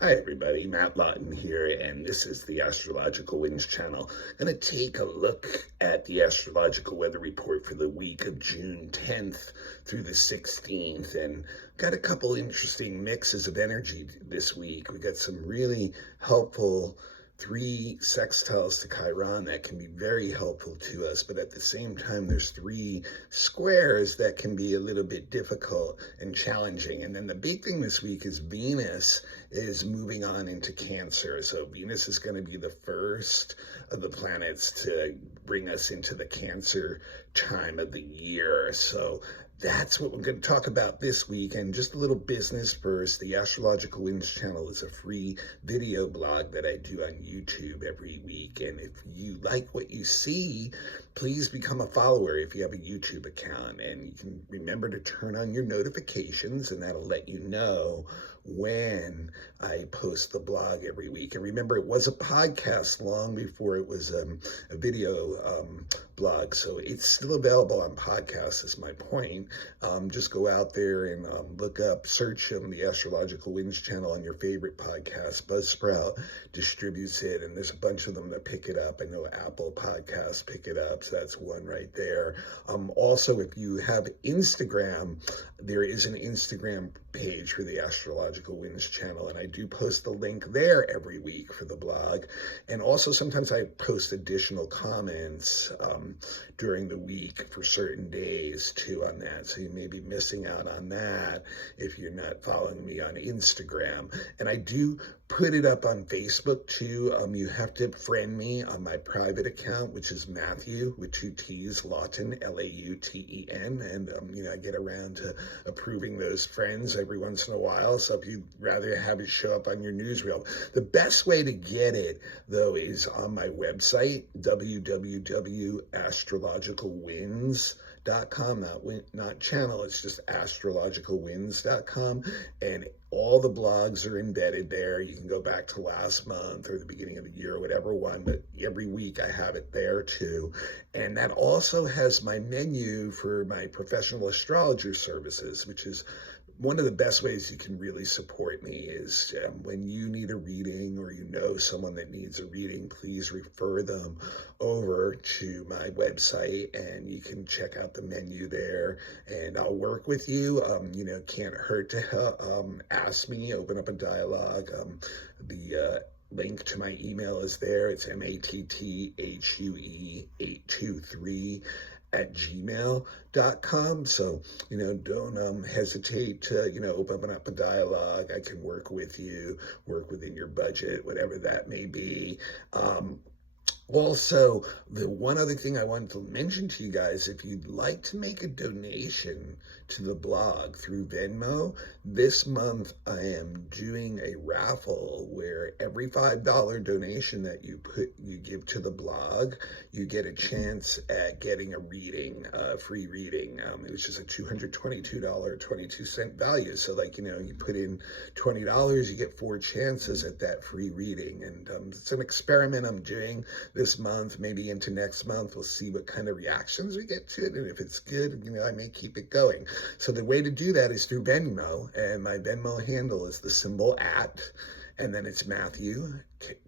Hi everybody, Matt Lawton here, and this is the Astrological Winds channel. I'm going to take a look at the astrological weather report for the week of June 10th through the 16th, and got a couple interesting mixes of energy this week. We got some really helpful three sextiles to Chiron that can be very helpful to us, but at the same time, there's three squares that can be a little bit difficult and challenging. And then the big thing this week is Venus is moving on into Cancer. So Venus is going to be the first of the planets to bring us into the Cancer time of the year. So that's what we're going to talk about this week. And just a little business first. The Astrological Winds channel is a free video blog that I do on YouTube every week. And if you like what you see, please become a follower if you have a YouTube account. And you can remember to turn on your notifications, and that'll let you know when I post the blog every week. And remember, it was a podcast long before it was a video blog, so it's still available on podcasts is my point. Just go out there and search the Astrological Winds channel on your favorite podcast. Buzzsprout distributes it, and there's a bunch of them that pick it up. I know Apple Podcasts pick it up, so that's one right there. Also, if you have Instagram, there is an Instagram page for the Astrological Winds channel, and I do post the link there every week for the blog. And also sometimes I post additional comments during the week for certain days too on that, so you may be missing out on that if you're not following me on Instagram. And I do put it up on Facebook too. You have to friend me on my private account, which is Matthew with two T's, Lawton, Lauten, and I get around to approving those friends every once in a while. So if you'd rather have it show up on your newsreel, the best way to get it though is on my website, www.astrologicalwinds.com, not channel, it's just astrologicalwinds.com, and all the blogs are embedded there. You can go back to last month or the beginning of the year or whatever one, but every week I have it there too. And that also has my menu for my professional astrologer services, which is one of the best ways you can really support me is when you need a reading or you know someone that needs a reading, please refer them over to my website and you can check out the menu there and I'll work with you. Can't hurt to help, ask me, open up a dialogue. The link to my email is there. It's mattthue823@gmail.com. So, don't hesitate to, open up a dialogue. I can work with you, work within your budget, whatever that may be. Also, the one other thing I wanted to mention to you guys, if you'd like to make a donation to the blog through Venmo, this month I am doing a raffle where every $5 donation that you give to the blog, you get a chance at getting a reading, a free reading, which is a $222.22 value. So you put in $20, you get 4 chances at that free reading. And it's an experiment I'm doing this month, maybe into next month. We'll see what kind of reactions we get to it, and if it's good, I may keep it going. So the way to do that is through Venmo, and my Venmo handle is the symbol @ and then it's Matthew,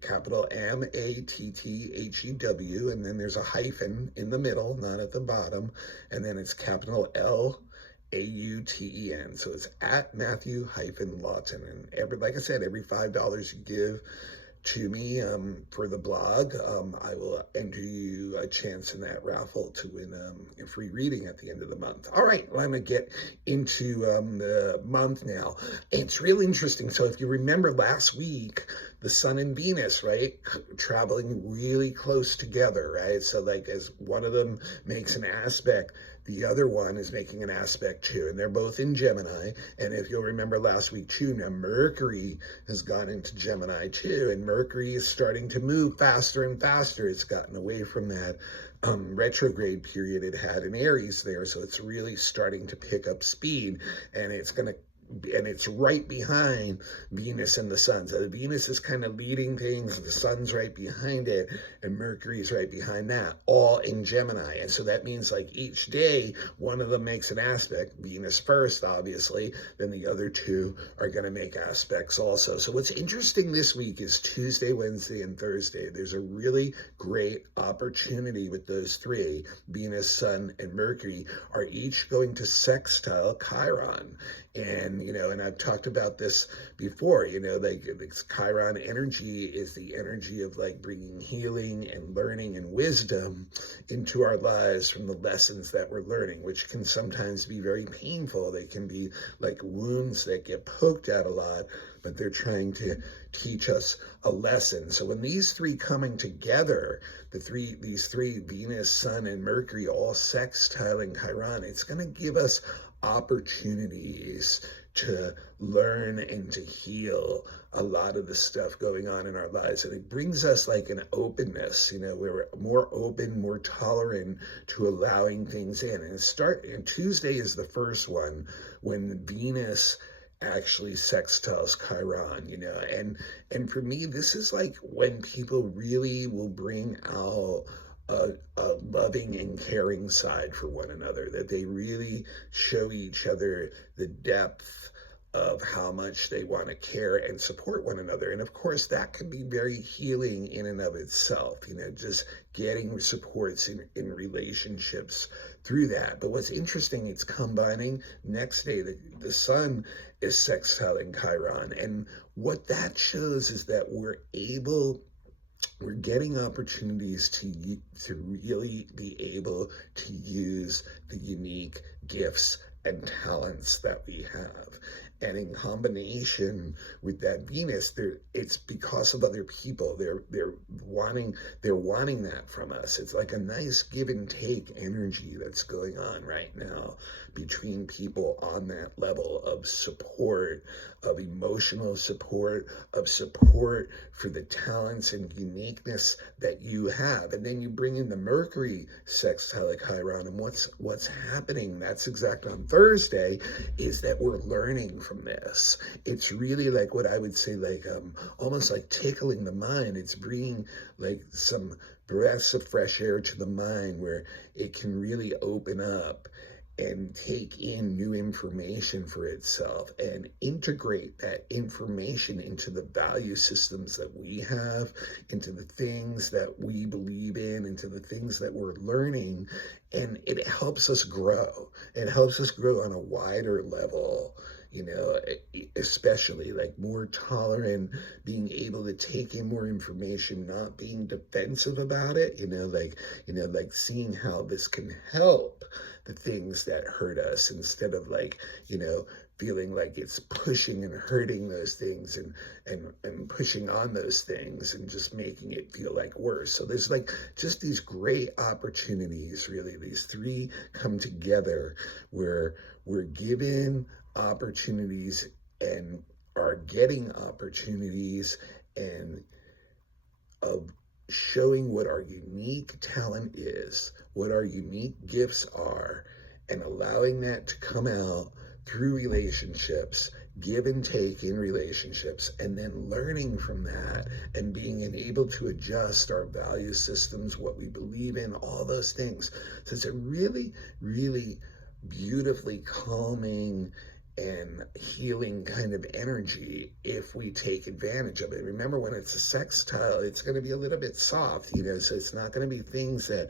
capital MATTHEW, and then there's a hyphen in the middle, not at the bottom, and then it's capital LAUTEN. So it's @ Matthew-Lawton. And like I said, every $5 you give to me for the blog, I will enter you a chance in that raffle to win a free reading at the end of the month. All right, well, I'm going to get into the month now. It's really interesting. So if you remember last week, the Sun and Venus, right, traveling really close together, right? So as one of them makes an aspect, the other one is making an aspect too, and they're both in Gemini. And if you'll remember last week too, now Mercury has gone into Gemini too, and Mercury is starting to move faster and faster. It's gotten away from that retrograde period it had in Aries there, so it's really starting to pick up speed, and it's going to and it's right behind Venus and the sun. So the Venus is kind of leading things, the sun's right behind it, and Mercury's right behind that, all in Gemini. And so that means like each day, one of them makes an aspect, Venus first, obviously, then the other two are going to make aspects also. So what's interesting this week is Tuesday, Wednesday, and Thursday. There's a really great opportunity with those three, Venus, Sun, and Mercury, are each going to sextile Chiron. And, and I've talked about this before, like this Chiron energy is the energy of like bringing healing and learning and wisdom into our lives from the lessons that we're learning, which can sometimes be very painful. They can be like wounds that get poked at a lot, but they're trying to teach us a lesson. So when these three coming together, these three, Venus, Sun, and Mercury, all sextiling Chiron, it's going to give us opportunities to learn and to heal a lot of the stuff going on in our lives. And it brings us like an openness, we're more open, more tolerant to allowing things in. And Tuesday is the first one when Venus actually sextiles Chiron, and for me, this is like when people really will bring out a loving and caring side for one another, that they really show each other the depth of how much they want to care and support one another. And of course, that can be very healing in and of itself, just getting supports in relationships through that. But what's interesting, it's combining next day, the sun is sextiling Chiron. And what that shows is that we're getting opportunities to really be able to use the unique gifts and talents that we have. And in combination with that Venus, it's because of other people. They're wanting that from us. It's like a nice give and take energy that's going on right now between people on that level of support, of emotional support, of support for the talents and uniqueness that you have. And then you bring in the Mercury sextile Chiron, and what's happening, that's exact on Thursday, is that we're learning from this. It's really like what I would say, like almost like tickling the mind. It's bringing like some breaths of fresh air to the mind where it can really open up and take in new information for itself and integrate that information into the value systems that we have, into the things that we believe in, into the things that we're learning. And it helps us grow. It helps us grow on a wider level, especially like more tolerant, being able to take in more information, not being defensive about it, like seeing how this can help the things that hurt us, instead of like, feeling like it's pushing and hurting those things and pushing on those things and just making it feel like worse. So there's like just these great opportunities, really. These three come together where we're given opportunities and are getting opportunities and of showing what our unique talent is, what our unique gifts are, and allowing that to come out through relationships, give and take in relationships, and then learning from that and being able to adjust our value systems, what we believe in, all those things. So it's a really, really beautifully calming and healing kind of energy if we take advantage of it. Remember, when it's a sextile, it's going to be a little bit soft, so it's not going to be things that,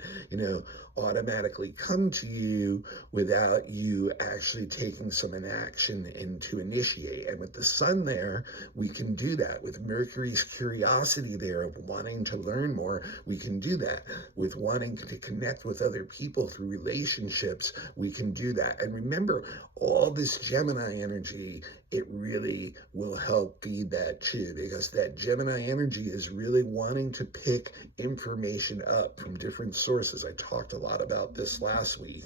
automatically come to you without you actually taking some action and to initiate. And with the sun there, we can do that. With Mercury's curiosity there of wanting to learn more, we can do that. With wanting to connect with other people through relationships, we can do that. And remember, all this Gemini energy, it really will help feed that too, because that Gemini energy is really wanting to pick information up from different sources. I talked a lot about this last week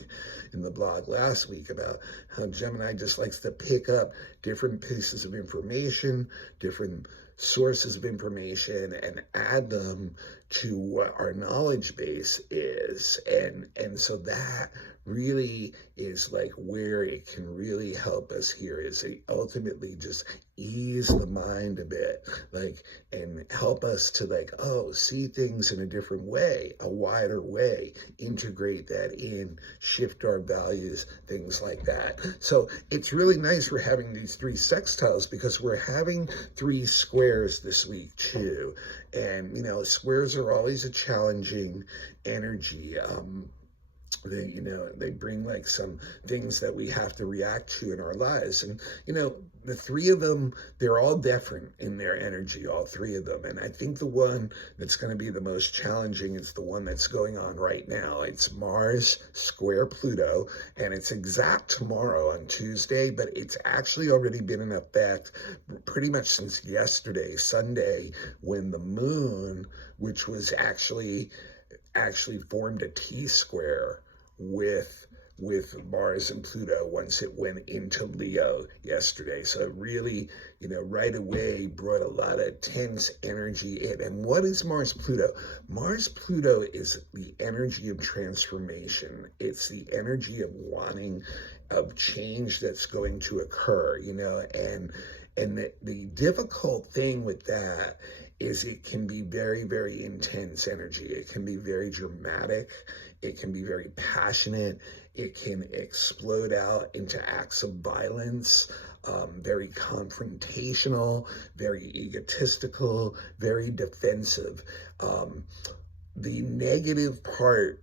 in the blog last week about how Gemini just likes to pick up different pieces of information, different sources of information, and add them to what our knowledge base is. And so that really is like where it can really help us here, is it ultimately just ease the mind a bit, like, and help us to like, oh, see things in a different way, a wider way, integrate that in, shift our values, things like that. So it's really nice we're having these three sextiles, because we're having three squares this week too. And, you know, squares are always a challenging energy. They, you know, they bring like some things that we have to react to in our lives. And, you know, the three of them, they're all different in their energy, all three of them. And I think the one that's going to be the most challenging is the one that's going on right now. It's Mars square Pluto, and it's exact tomorrow on Tuesday, but it's actually already been in effect pretty much since yesterday, Sunday, when the moon, which was actually formed a T-square with Mars and Pluto once it went into Leo yesterday. So it really, you know, right away brought a lot of tense energy in. And what is Mars Pluto? Mars Pluto is the energy of transformation. It's the energy of wanting, of change that's going to occur, you know, and the difficult thing with that is it can be very, very intense energy. It can be very dramatic. It can be very passionate. It can explode out into acts of violence, very confrontational, very egotistical, very defensive. The negative part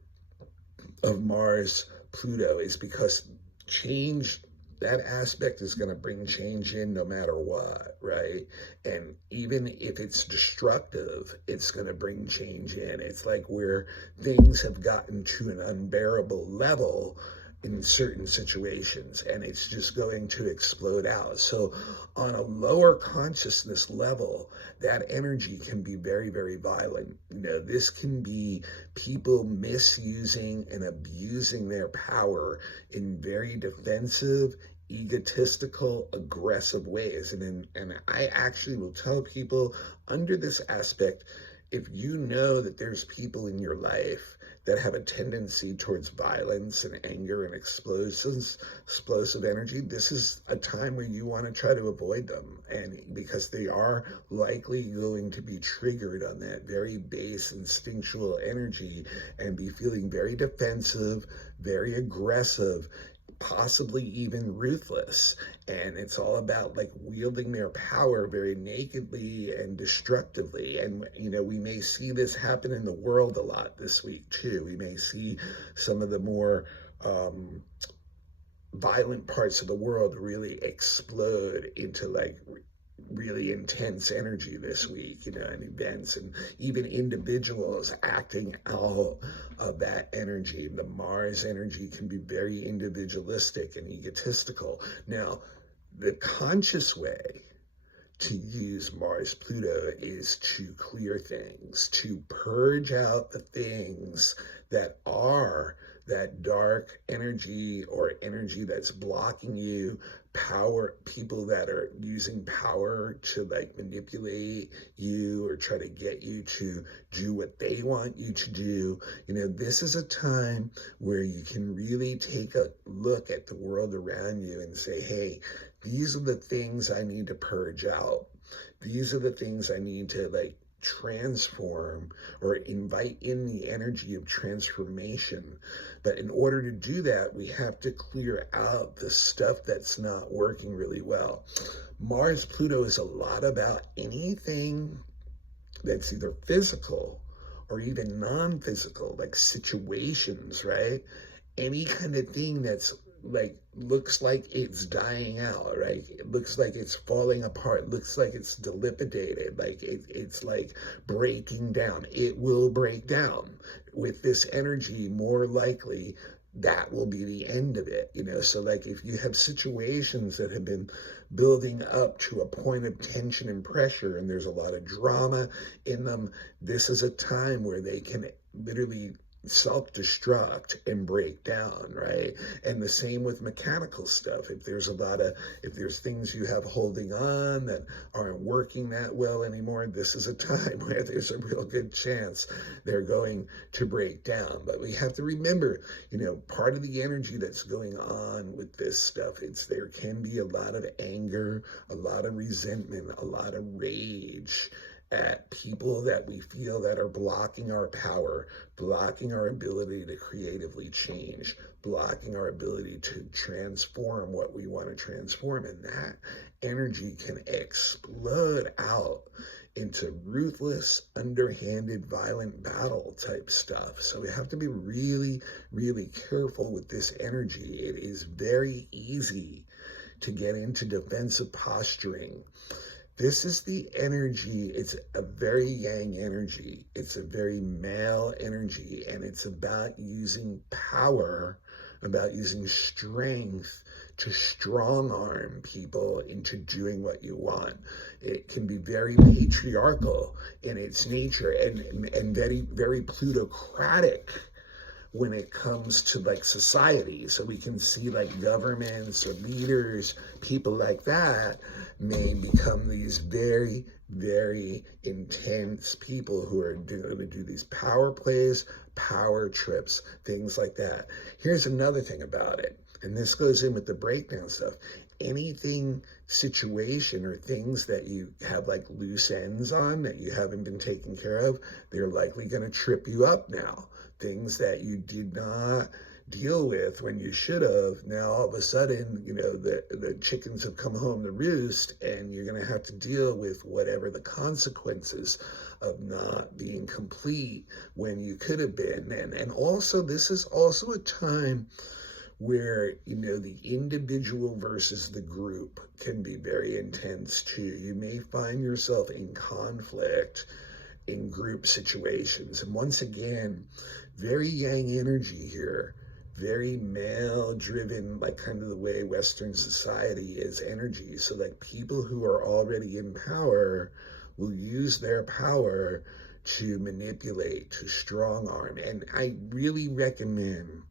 of Mars Pluto is because change, that aspect is going to bring change in no matter what, right? And even if it's destructive, it's going to bring change in. It's like where things have gotten to an unbearable level in certain situations, and it's just going to explode out. So on a lower consciousness level, that energy can be very, very violent. You know, this can be people misusing and abusing their power in very defensive, egotistical, aggressive ways. And I actually will tell people under this aspect, if you know that there's people in your life that have a tendency towards violence and anger and explosive energy, this is a time where you want to try to avoid them. And because they are likely going to be triggered on that very base instinctual energy and be feeling very defensive, very aggressive, possibly even ruthless. And it's all about like wielding their power very nakedly and destructively. And, you know, we may see this happen in the world a lot this week too. We may see some of the more violent parts of the world really explode into like really intense energy this week, you know, and events, and even individuals acting out of that energy. The Mars energy can be very individualistic and egotistical. Now, the conscious way to use Mars Pluto is to clear things, to purge out the things that are that dark energy or energy that's blocking you, power, people that are using power to like manipulate you or try to get you to do what they want you to do. You know, this is a time where you can really take a look at the world around you and say, hey, these are the things I need to purge out. These are the things I need to like transform or invite in the energy of transformation. But in order to do that, we have to clear out the stuff that's not working really well. Mars Pluto is a lot about anything that's either physical or even non-physical, like situations, right? Any kind of thing that's like looks like it's dying out, right? It looks like it's falling apart, looks like it's dilapidated, like it's like breaking down. It will break down with this energy. More likely that will be the end of it, you know. So like if you have situations that have been building up to a point of tension and pressure and there's a lot of drama in them, this is a time where they can literally self-destruct and break down, right? And the same with mechanical stuff. If there's things you have holding on that aren't working that well anymore, this is a time where there's a real good chance they're going to break down. But we have to remember, part of the energy that's going on with this stuff, there can be a lot of anger, a lot of resentment, a lot of rage at people that we feel that are blocking our power, blocking our ability to creatively change, blocking our ability to transform what we want to transform. And that energy can explode out into ruthless, underhanded, violent battle type stuff. So we have to be really, really careful with this energy. It is very easy to get into defensive posturing. This is the energy. It's a very yang energy. It's a very male energy, and it's about using power, about using strength to strong arm people into doing what you want. It can be very patriarchal in its nature and very, very plutocratic when it comes to like society. So we can see like governments or leaders, people like that may become these very, very intense people who are going to do these power plays, power trips, things like that. Here's another thing about it, and this goes in with the breakdown stuff. Anything, situation, or things that you have like loose ends on that you haven't been taken care of, they're likely going to trip you up now. Things that you did not deal with when you should have, now all of a sudden, the chickens have come home to roost, and you're going to have to deal with whatever the consequences of not being complete when you could have been. And also, this is also a time where, the individual versus the group can be very intense too. You may find yourself in conflict in group situations. And once again, very yang energy here, very male driven, like kind of the way Western society is energy. So like people who are already in power will use their power to manipulate, to strong arm. And I really recommend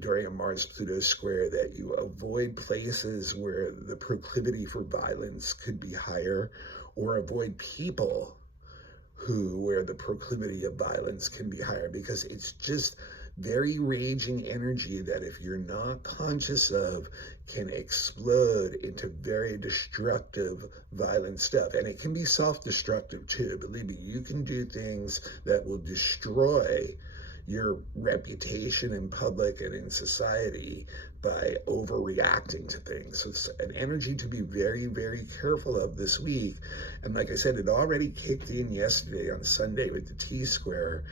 during a Mars-Pluto square that you avoid places where the proclivity for violence could be higher, or avoid people where the proclivity of violence can be higher, because it's just very raging energy that, if you're not conscious of, can explode into very destructive, violent stuff. And it can be self-destructive too. Believe me, you can do things that will destroy your reputation in public and in society by overreacting to things. So it's an energy to be very, very careful of this week. And like I said, it already kicked in yesterday on Sunday with the T-square.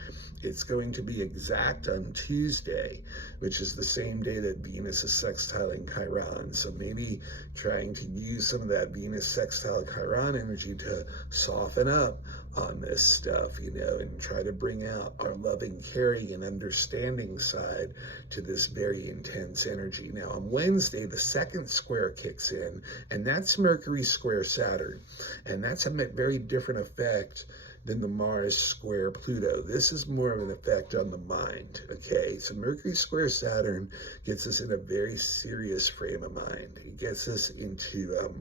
It's going to be exact on Tuesday, which is the same day that Venus is sextiling Chiron. So maybe trying to use some of that Venus sextile Chiron energy to soften up on this stuff, and try to bring out our loving, caring, and understanding side to this very intense energy. Now, on Wednesday, the second square kicks in, and that's Mercury square Saturn. And that's a very different effect than the Mars square Pluto. This is more of an effect on the mind, okay? So Mercury square Saturn gets us in a very serious frame of mind. It gets us into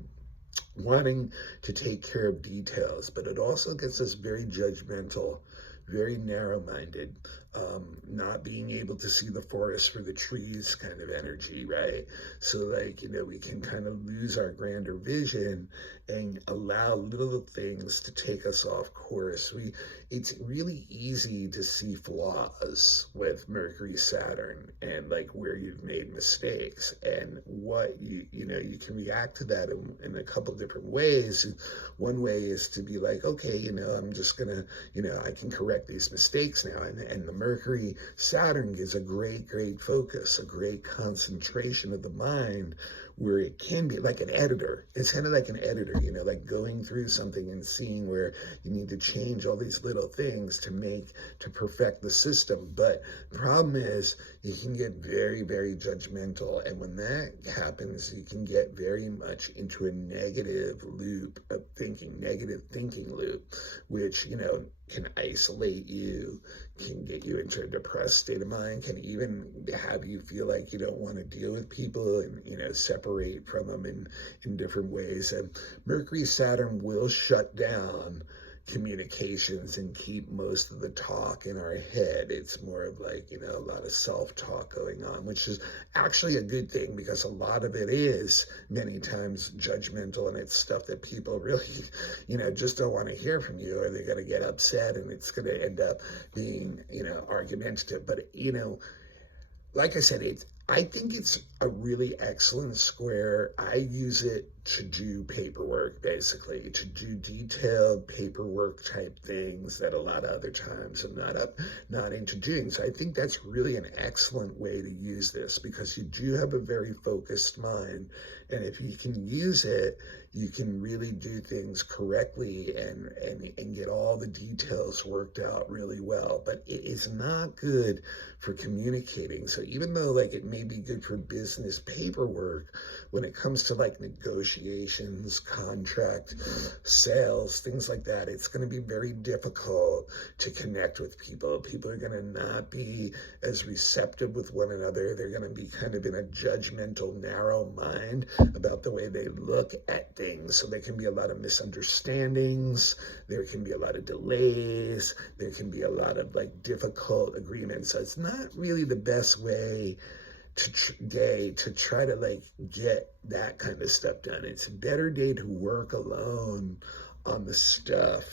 wanting to take care of details, but it also gets us very judgmental, very narrow-minded, not being able to see the forest for the trees kind of energy, right? So like, we can kind of lose our grander vision and allow little things to take us off course. It's really easy to see flaws with Mercury Saturn and like where you've made mistakes, and what you can react to that in a couple different ways. One way is to be like, okay, I'm just gonna, I can correct these mistakes now. And the Mercury Saturn gives a great focus, a great concentration of the mind, where it can be like an editor. It's kind of like an editor, you know, like going through something and seeing where you need to change all these little things to perfect the system. But the problem is you can get very, very judgmental. And when that happens, you can get very much into a negative loop of thinking, negative thinking loop, which, you know, can isolate you, can get you into a depressed state of mind, can even have you feel like you don't want to deal with people and, you know, separate from them in different ways. And Mercury, Saturn will shut down communications and keep most of the talk in our head. It's more of like, you know, a lot of self-talk going on, which is actually a good thing because a lot of it is many times judgmental, and it's stuff that people really, you know, just don't want to hear from you, or they're going to get upset and it's going to end up being, you know, argumentative. But, you know, like I said, I think it's a really excellent square. I use it to do paperwork, basically, to do detailed paperwork type things that a lot of other times I'm not into doing. So I think that's really an excellent way to use this, because you do have a very focused mind. And if you can use it, you can really do things correctly and get all the details worked out really well. But it is not good for communicating. So even though like it may be good for business paperwork, when it comes to like negotiations, contract, sales, things like that, it's going to be very difficult to connect with people. People are going to not be as receptive with one another. They're going to be kind of in a judgmental, narrow mind about the way they look at things. So there can be a lot of misunderstandings. There can be a lot of delays. There can be a lot of like difficult agreements. So it's not really the best way to try to like get that kind of stuff done. It's a better day to work alone on the stuff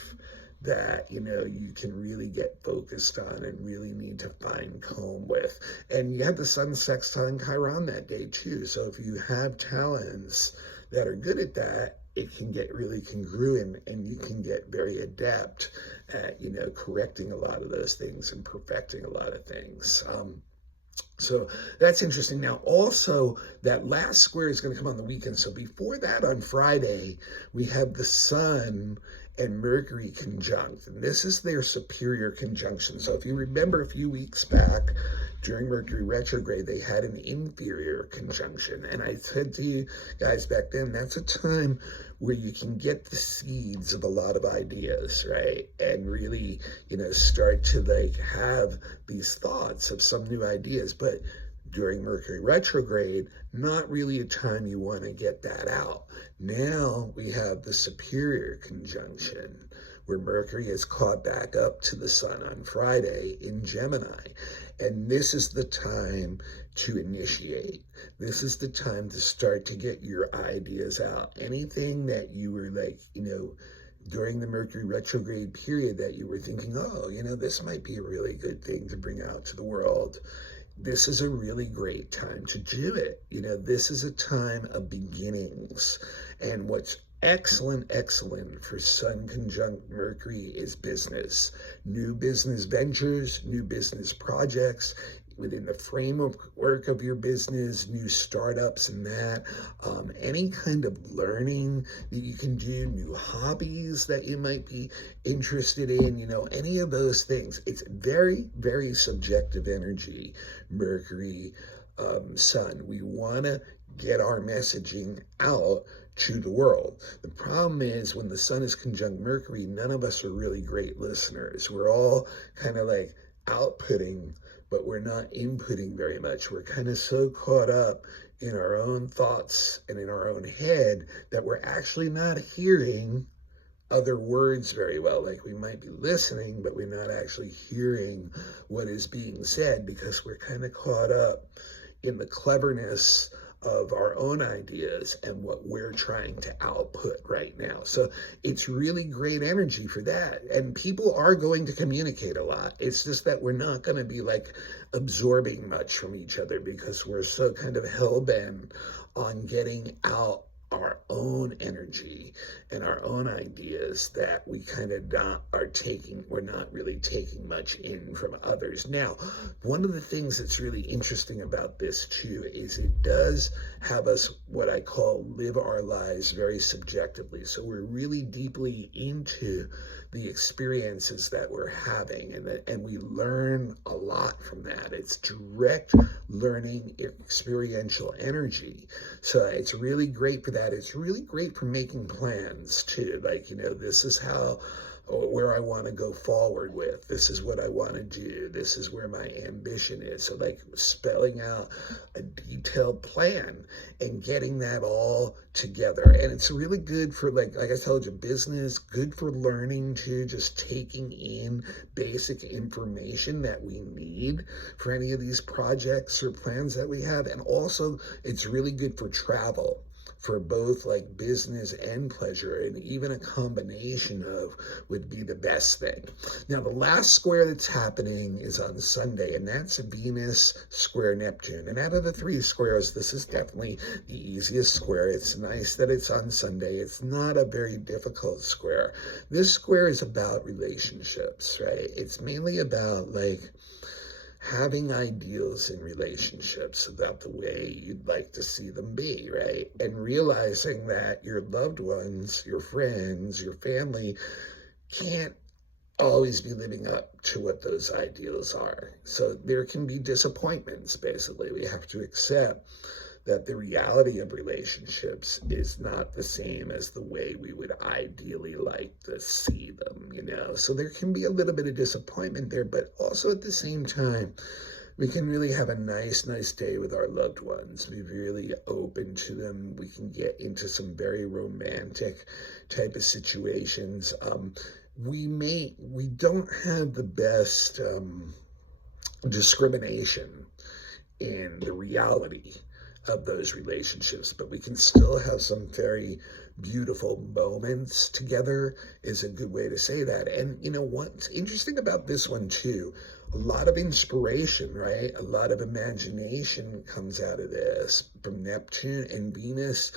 that, you know, you can really get focused on and really need to fine comb with. And you have the Sun sextile Chiron that day too. So if you have talents that are good at that, it can get really congruent, and you can get very adept at, you know, correcting a lot of those things and perfecting a lot of things. So that's interesting. Now, also, that last square is going to come on the weekend. So before that, on Friday, we have the Sun and Mercury conjunct. And this is their superior conjunction. So if you remember a few weeks back, during Mercury retrograde, they had an inferior conjunction. And I said to you guys back then, that's a time where you can get the seeds of a lot of ideas, right? And really, you know, start to like have these thoughts of some new ideas. But during Mercury retrograde, not really a time you want to get that out. Now we have the superior conjunction, where Mercury is caught back up to the Sun on Friday in Gemini. And this is the time to initiate. This is the time to start to get your ideas out. Anything that you were like, you know, during the Mercury retrograde period that you were thinking, oh, you know, this might be a really good thing to bring out to the world. This is a really great time to do it. You know, this is a time of beginnings. And what's excellent for Sun conjunct Mercury is business. New business ventures, new business projects within the framework of your business, new startups and that, any kind of learning that you can do, new hobbies that you might be interested in, you know, any of those things. It's very, very subjective energy, Mercury, Sun. We want to get our messaging out to the world. The problem is when the Sun is conjunct Mercury, none of us are really great listeners. We're all kind of like outputting, but we're not inputting very much. We're kind of so caught up in our own thoughts and in our own head that we're actually not hearing other words very well. Like we might be listening, but we're not actually hearing what is being said because we're kind of caught up in the cleverness of our own ideas and what we're trying to output right now. So it's really great energy for that. And people are going to communicate a lot. It's just that we're not going to be like absorbing much from each other because we're so kind of hell-bent on getting out our own energy and our own ideas that we kind of not are taking, we're not really taking much in from others. Now, one of the things that's really interesting about this too is it does have us what I call live our lives very subjectively. So we're really deeply into the experiences that we're having, and we learn a lot from that. It's direct learning, experiential energy. So it's really great for that. It's really great for making plans too. Like, this is how, where I want to go forward with. This is what I want to do. This is where my ambition is. So like spelling out a detailed plan and getting that all together. And it's really good for like I told you, business, good for learning too, just taking in basic information that we need for any of these projects or plans that we have. And also it's really good for travel, for both like business and pleasure, and even a combination of would be the best thing. Now, the last square that's happening is on Sunday, and that's Venus square Neptune. And out of the three squares, this is definitely the easiest square. It's nice that it's on Sunday. It's not a very difficult square. This square is about relationships, right? It's mainly about like having ideals in relationships about the way you'd like to see them be, right? And realizing that your loved ones, your friends, your family can't always be living up to what those ideals are. So there can be disappointments, basically. We have to accept that the reality of relationships is not the same as the way we would ideally like to see them. So there can be a little bit of disappointment there, but also at the same time, we can really have a nice day with our loved ones. Be really open to them. We can get into some very romantic type of situations. We don't have the best discrimination in the reality of those relationships, but we can still have some very beautiful moments together, is a good way to say that. And what's interesting about this one too, a lot of inspiration, right? A lot of imagination comes out of this from Neptune and Venus.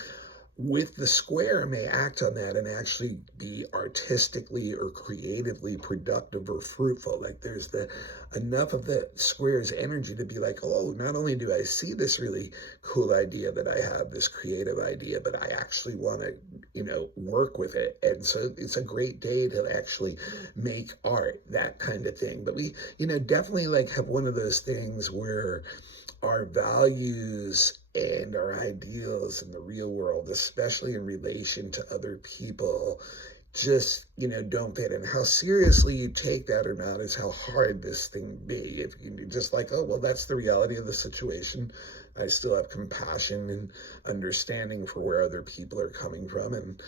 With the square may act on that and actually be artistically or creatively productive or fruitful. Like there's enough of the square's energy to be like, oh, not only do I see this really cool idea that I have, this creative idea, but I actually want to, work with it. And so it's a great day to actually make art, that kind of thing. But we, definitely like have one of those things where our values and our ideals in the real world, especially in relation to other people, just, don't fit. And how seriously you take that or not is how hard this thing be. If you just like, oh, well, that's the reality of the situation. I still have compassion and understanding for where other people are coming from, and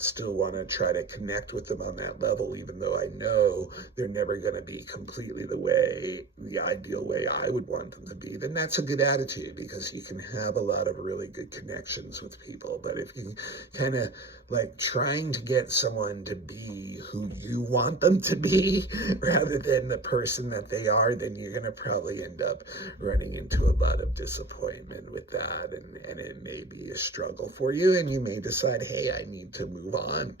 still want to try to connect with them on that level, even though I know they're never going to be completely the ideal way I would want them to be. Then that's a good attitude, because you can have a lot of really good connections with people. But if you kind of like trying to get someone to be who you want them to be rather than the person that they are, then you're going to probably end up running into a lot of disappointment with that, and it may be a struggle for you, and you may decide, hey, I need to move on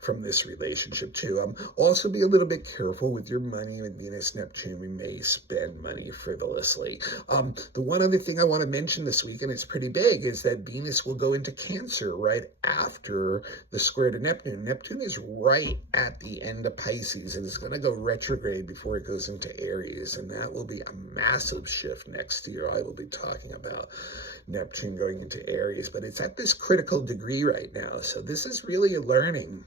from this relationship too. Also be a little bit careful with your money. With Venus Neptune, we may spend money frivolously. The one other thing I want to mention this week, and it's pretty big, is that Venus will go into Cancer right after the square to Neptune. Neptune is right at the end of Pisces, and it's going to go retrograde before it goes into Aries, and that will be a massive shift next year. I will be talking about Neptune going into Aries, but it's at this critical degree right now. So this is really learning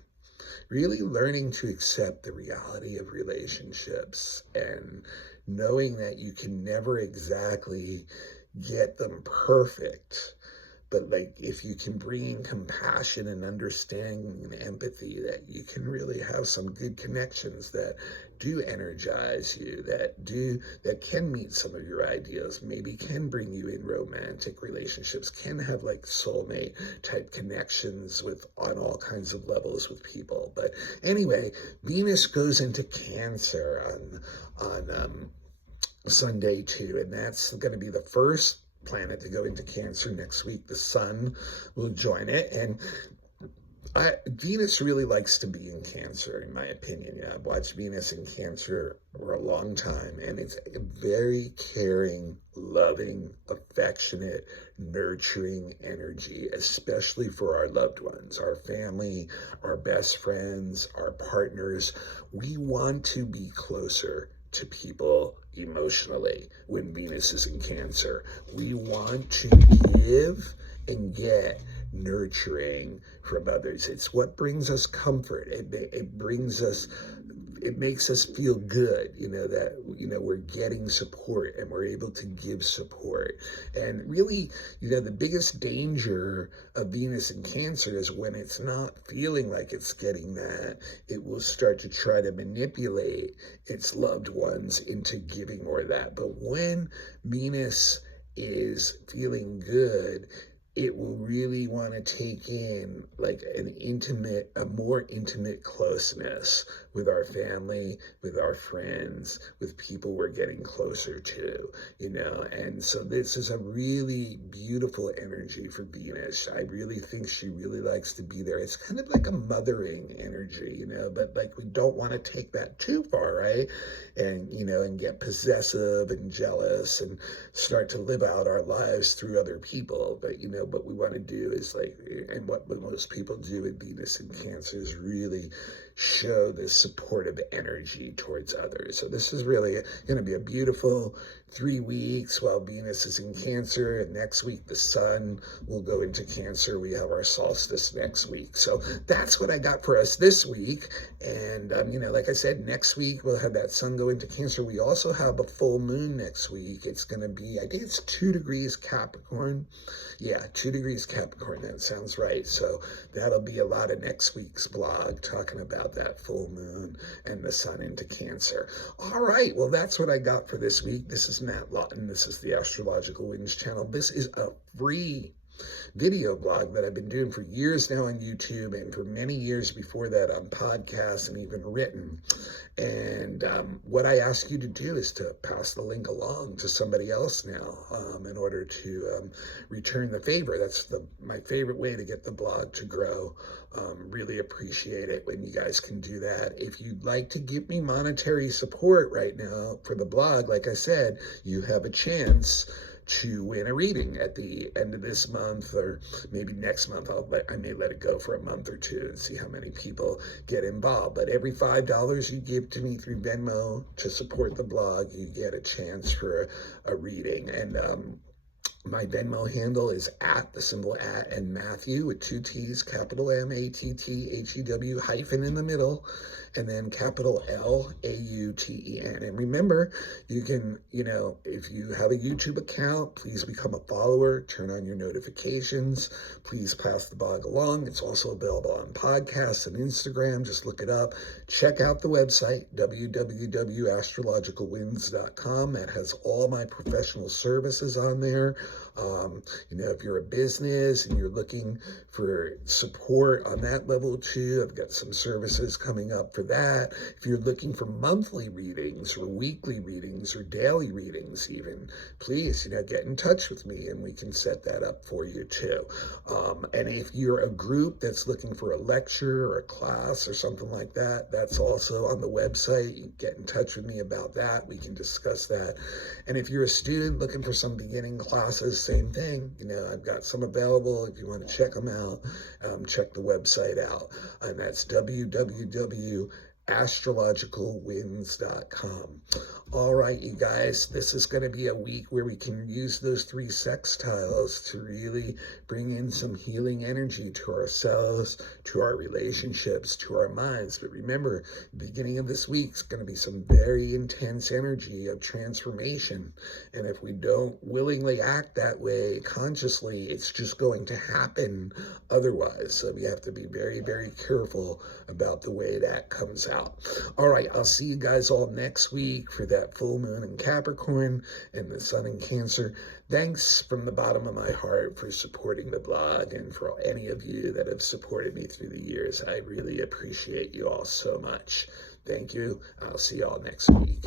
to accept the reality of relationships, and knowing that you can never exactly get them perfect. But like, if you can bring in compassion and understanding and empathy, that you can really have some good connections that do energize you, that can meet some of your ideas, maybe can bring you in romantic relationships, can have like soulmate type connections on all kinds of levels with people. But anyway, Venus goes into Cancer on Sunday too, and that's going to be the first planet to go into Cancer next week. The sun will join it, and Venus really likes to be in Cancer, in my opinion. I've watched Venus in Cancer for a long time, and it's a very caring, loving, affectionate, nurturing energy, especially for our loved ones, our family, our best friends, our partners. We want to be closer to people emotionally when Venus is in Cancer. We want to give and get nurturing from others. It's what brings us comfort. It brings us, it makes us feel good, that, we're getting support and we're able to give support. And really, the biggest danger of Venus in Cancer is when it's not feeling like it's getting that, it will start to try to manipulate its loved ones into giving more of that. But when Venus is feeling good, it will really want to take in like a more intimate closeness with our family, with our friends, with people we're getting closer to, and so this is a really beautiful energy for Venus. I really think she really likes to be there. It's kind of like a mothering energy, but like we don't want to take that too far, right? And, and get possessive and jealous and start to live out our lives through other people. But, what we want to do is and what most people do with Venus in Cancer is really show this supportive energy towards others. So this is really going to be a beautiful 3 weeks while Venus is in Cancer, and next week the sun will go into Cancer. We have our solstice next week. So that's what I got for us this week. And, like I said, next week we'll have that sun go into Cancer. We also have a full moon next week. It's going to be, I think it's 2 degrees Capricorn. Yeah, 2 degrees Capricorn. That sounds right. So that'll be a lot of next week's blog talking about that full moon and the sun into Cancer. All right, well, that's what I got for this week. This is Matt Lawton. This is the Astrological Winds channel. This is a free video blog that I've been doing for years now on YouTube, and for many years before that on podcasts and even written. And what I ask you to do is to pass the link along to somebody else now in order to return the favor. That's my favorite way to get the blog to grow. Really appreciate it when you guys can do that. If you'd like to give me monetary support right now for the blog, like I said, you have a chance to win a reading at the end of this month, or maybe next month. I may let it go for a month or two and see how many people get involved. But every $5 you give to me through Venmo to support the blog, you get a chance for a reading. And my Venmo handle is @ and Matthew with 2 T's, capital MATTHEW, hyphen in the middle, and then capital LAUTEN. And remember, you can, if you have a YouTube account, please become a follower, turn on your notifications, please pass the blog along. It's also available on podcasts and Instagram. Just look it up. Check out the website, www.astrologicalwinds.com. That has all my professional services on there. If you're a business and you're looking for support on that level too, I've got some services coming up for that. If you're looking for monthly readings or weekly readings or daily readings even, please, get in touch with me and we can set that up for you too. And if you're a group that's looking for a lecture or a class or something like that, that's also on the website. You can get in touch with me about that. We can discuss that. And if you're a student looking for some beginning classes, same thing. I've got some available. If you want to check them out, check the website out. And that's www.astrologicalwinds.com. All right, you guys, this is going to be a week where we can use those 3 sextiles to really bring in some healing energy to ourselves, to our relationships, to our minds. But remember, the beginning of this week is going to be some very intense energy of transformation. And if we don't willingly act that way consciously, it's just going to happen otherwise. So we have to be very, very careful about the way that comes out. All right, I'll see you guys all next week for that full moon in Capricorn and the sun in Cancer. Thanks from the bottom of my heart for supporting the blog, and for any of you that have supported me through the years. I really appreciate you all so much. Thank you. I'll see you all next week.